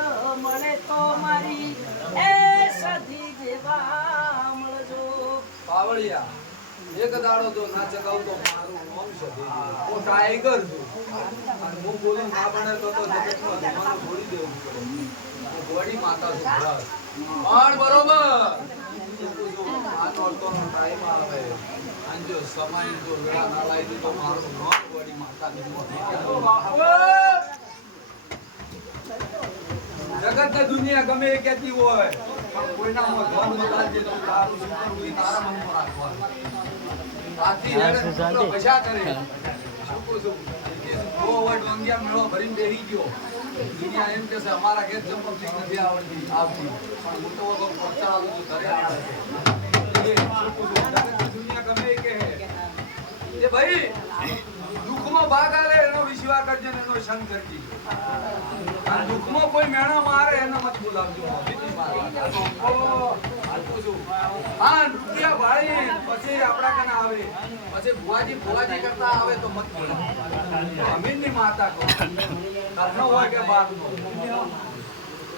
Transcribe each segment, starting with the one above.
આગળ મને તો મારી એ સધી જેવા મળજો. પાવળિયા એક દાડો તો ના ચગાવતો મારું નામ સધી ટાઈગર છું અને હું બોલું ના બને તો તો જગતમાં ધમાનો છોડી દેવું પડે. ગોળી માતા છું ભરત પણ બરોબર. આનો તો ટાઈમ આવે. અને જો સમય જો વેળા ના લાવી તો મારું નામ ગોળી માતા નહીં જગત દુનિયા ગમે એ કહેતી હોય પણ કોઈના મોં બતાવજે તો તારું શું કરવું તારા મનમાં રાખવાનું. આથી હેડે કશા કરે. શું કહું છું? એ બહુ હવે ડોંગિયા મેળો ભરીને બેસી ગયો. દુનિયા એમ કહેશે અમારા ઘેર નથી આવડતી આવતી. પણ હું તો વગર છું ઘરે આવે દુનિયા ગમે કે ભાઈ દુઃખમાં ભાગ એનો કરજે ને એનો સંગ કરજે અને દુઃખમાં કોઈ મેણા મારે એને મત બોલાવજો. હા, રૂપિયા ભાઈ પછી આપણા કને આવે. પછી ભુવાજી ભુવાજી કરતા આવે તો મત બોલાવો અમીનની માતા કહો. ઘરનો હોય કે બહારનો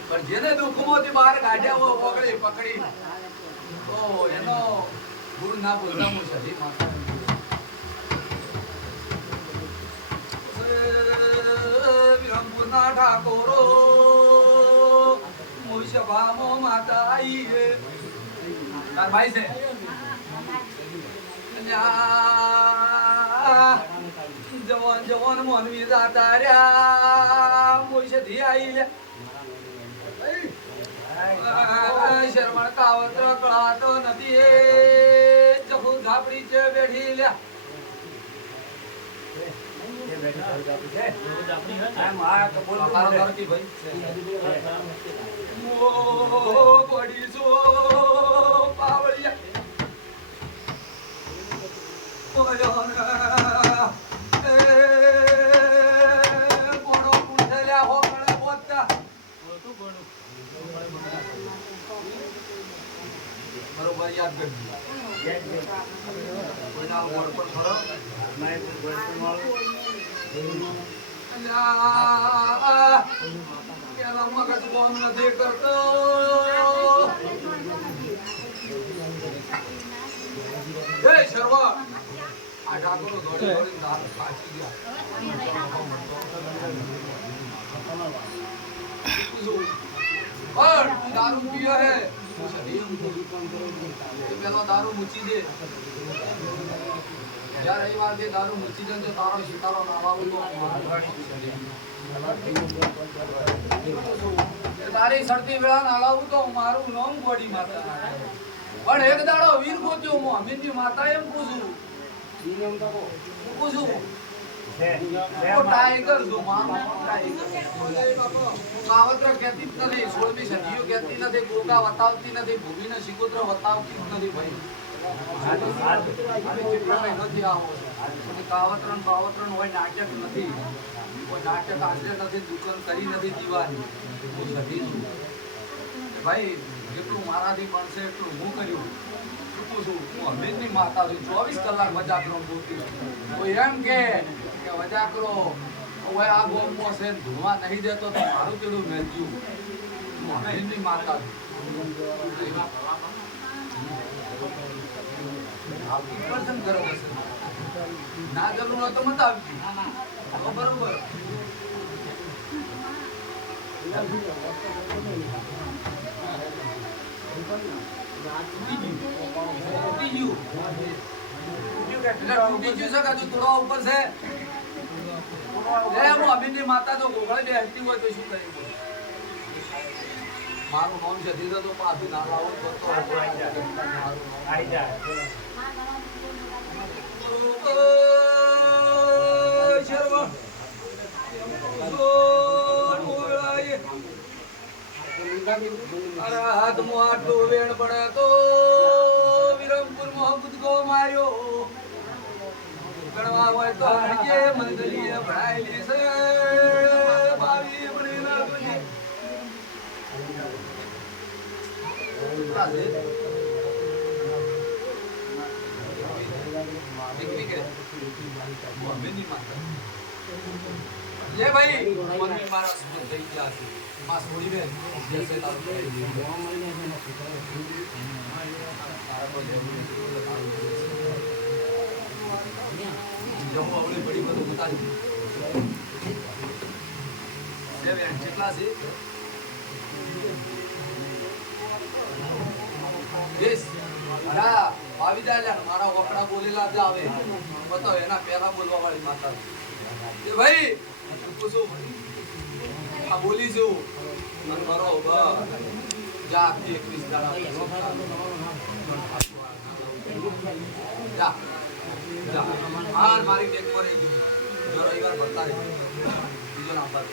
પણ જેને દુઃખમાંથી બહાર કાઢ્યા હોય પકડી પકડી. તો એનો ગુણ ના બોલતા હું સજી માતા વિરમપુરના ઠાકોરો મુશભામો માતા આઈએ તાર ભાઈ છે? જવાન જવાન મોનવી જાતા રહ્યા. મુશધી આઈ લે આ, શરમણ કાવત્ર કળાતો નથી જખું ઝાપડી છે બેઠી લ્યા. બરોબર યાદ કરજો કોઈના મોડ પર ખરો? નહીં મગજ બોન નથી કરતો જય શર્મા આ ડાકોરો દોડી દોડીને દારૂ પાછી ગયા પણ દારૂ પીયો હે. એ પેલો દારૂ મૂકી દે જ્યારે રવિવાર દે દારૂ મૂકી દે તારો સિતારો નાવાનું તારી સરતી વેળા નાલાવું તો મારું નામ ગોડી માતા પણ એક દાડો વીર ગોત્યો હું અમીનની માતા એમ પૂછું? પૂછું ટાઈગર છું મારું નામ ટાઈગર. કાવતરા કહેતી જ નથી સોળમી સદીઓ કહેતી નથી ગોગા વતાવતી નથી ભૂમિને સિકોત્ર વતાવતી જ નથી ભાઈ. કાવતરણ હોય નાટક નથી નાટક આજે નથી દુકાન કરી નથી દીવાની ભાઈ જેટલું મારાથી બનશે એટલું હું કર્યું ચૂકું છું, હું હમીરની માતા છું. ચોવીસ કલાક મજા કરો કોઈ એમ કે મજા કરો હવે આ ગોમો છે ધોવા નહીં દેતો તો મારું પેલું મેલ્યું હું હમીરની માતા છું પસંદ કરો ના જરૂર હોય તો મત આવતી બરોબર. તો ગોગળે બેસતી હોય તો શું કરી મારું નામ છે ધીરે તો પાછું ના લાવો તો તો મારું નામ હાથમાં આટલું વેણ તો વિરમપુર ગો માર્યો ગણવા હોય તો ગણજે મંદલીએ ભરાયેલી છે. બાવી એમની ના લે ભાઈ મમ્મી મારા સુમન થઈ ગયા છે માં છોડી દે દે. બધું ઉતારી બે બેન કેટલા છે વીસ આવી જાય મારા વકડા બોલેલા જ આવે. બતાવો એના પહેલા બોલવા વાળી માતા એ ભાઈ પૂછું આ બોલી છું. મને બરોબર જા આખી એકવીસ દાડા જા. હાર મારી ટેક પર જો રવિવાર ભરતા રહે બીજો નામ પર